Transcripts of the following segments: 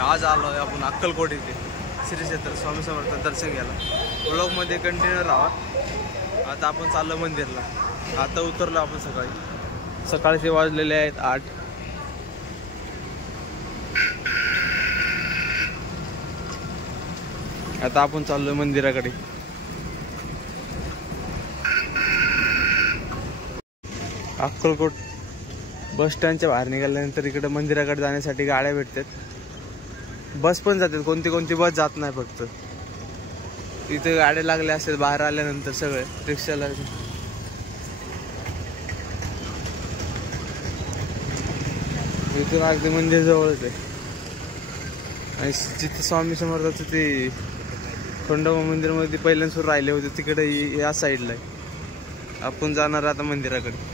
आज आलो आहे आपण अक्कलकोट इथे श्री क्षेत्र स्वामी समर्थ दर्शन घ्यायला. व्लॉगमध्ये कंटिन्यू राहा. आता आपण चाललो मंदिरला. आता उतरलो आपण सकाळचे वाजलेले आहेत 8. आता आपण चाललोय मंदिराकडे. अक्कलकोट बस स्टँडच्या बाहेर निघाल्यानंतर इकडे मंदिराकडे जाण्यासाठी गाड्या भेटतात. बस पण जातात, कोणती बस जात नाही. फक्त इथे गाड्या लागल्या असतात बाहेर आल्यानंतर सगळे रिक्षाला. इथून अगदी मंदिर जवळच आहे. आणि जिथे स्वामी समर्थाचं ते खंडोबा मंदिरमध्ये पहिल्यांदा सुरू राहिले होते तिकडे या साईडला आहे. आपण जाणार आता मंदिराकडे.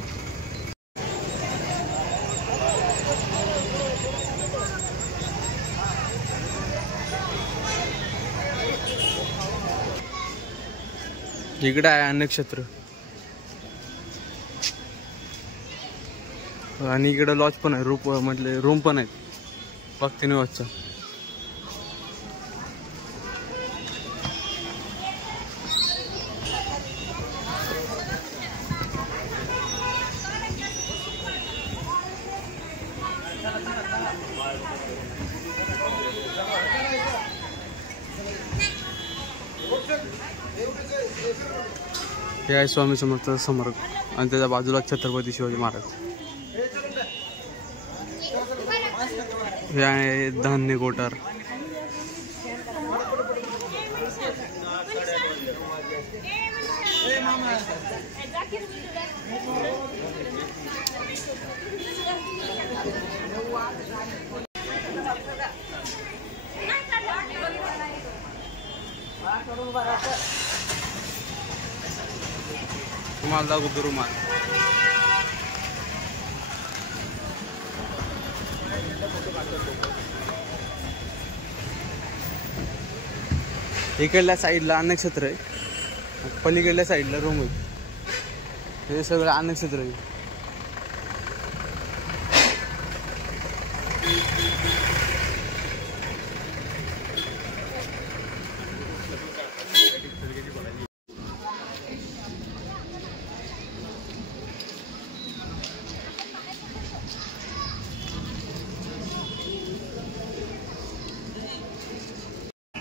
इकडे आहे अन्नक्षेत्र आणि इकडे लॉज पण आहे. रूम पण आहेत भक्तिनिवासचा. हे आहे स्वामी समर्थ स्मारक आणि त्याच्या बाजूला छत्रपती शिवाजी महाराज. हे आहे धान्य गोटार. तुम्हाला दाखवतो रुमाल. इकडल्या साईडला अन्नक्षेत्र आहे, पलीकडल्या साईडला रूम आहे. हे सगळं अन्नक्षेत्र आहे.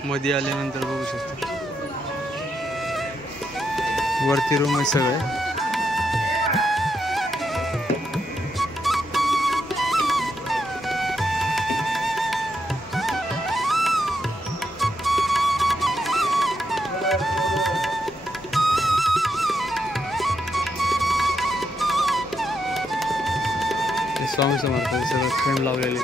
मध्ये आल्यानंतर बघू शकतो वरती रूम आहे सगळे. स्वामी समर्थ सगळं फ्रेम लावलेले.